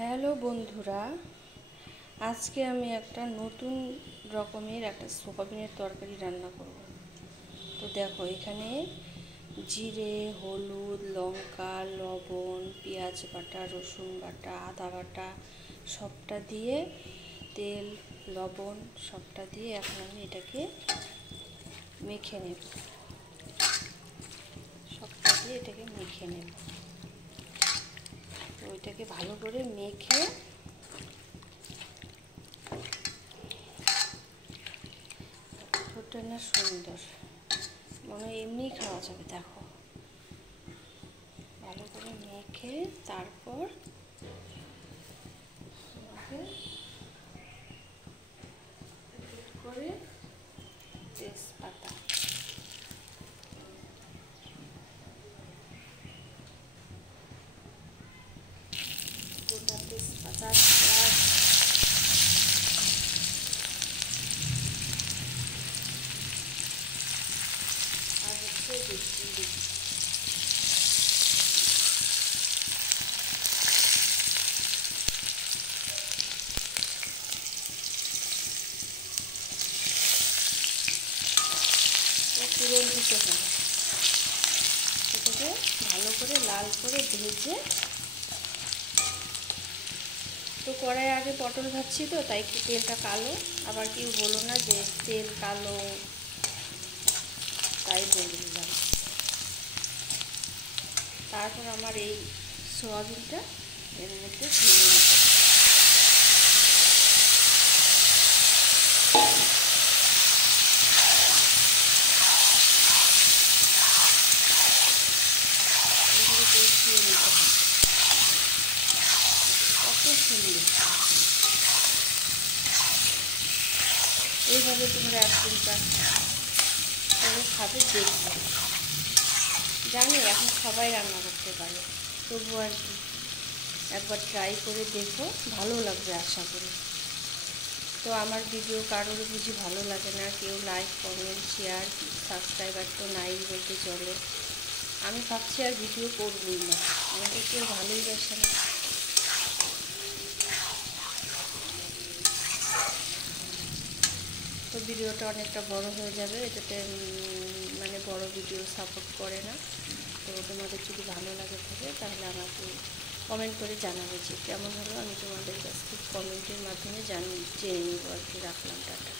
Hello বন্ধুরা, আজকে আমি একটা নতুন রকমের একটা সোয়াবিনের তরকারি রান্না করব। তো দেখো, এখানে জিরে, হলুদ, লঙ্কা, লবণ, পেঁয়াজ বাটা, রসুন বাটা, আদা বাটা সবটা দিয়ে, তেল, লবণ সবটা দিয়ে এখন আমি এটাকে মেখে নেব। সবটা দিয়ে এটাকে মেখে নেব। তো ওইটাকে ভালো করে মেখে না সুন্দর, মনে হয় এমনি খাওয়া যাবে। দেখো, ভালো করে মেখে তারপর করে তেজপাতা, গোটা তেজপাতা, পেঁয়াজ, আর হচ্ছে জিরে, ফোড়ন দিতে হবে। এটাকে ভালো করে লাল করে ভেজে, তো কড়াই আগে পটল ভাজছি, তো তাই একটু তেলটা কালো। আবার কেউ বলো না যে তেল কালো, তাই বলে দিলাম। তারপর আমার এই সোয়াবিনটা এর মধ্যে ঢেলে নিতে হবে। কষিয়ে নিতে হবে। কত সুন্দর! এইভাবে তোমরা একদিনটা করে খাবে, দেখবে। জানি এখন সবাই রান্না করতে পারে, তবু আর কি, একবার ট্রাই করে দেখো, ভালো লাগবে আশা করি। তো আমার ভিডিও কারোর বুঝি ভালো লাগে না, কেউ লাইক, কমেন্ট, শেয়ার, সাবস্ক্রাইবার তো নাই বলতে চলে। আমি ভাবছি আর ভিডিও করবই না, আমাকে কেউ ভালোই বাসে না। তো ভিডিওটা অনেকটা বড় হয়ে যাবে, এটাতে মানে বড় ভিডিও সাপোর্ট করে না। তো তোমাদের যদি ভালো লাগে থাকে তাহলে আমাকে কমেন্ট করে জানাবে যে কেমন হলো। আমি তোমাদের কাছ থেকে কমেন্টের মাধ্যমে জেনে নেবো আর কি। রাখলাম, টাটা।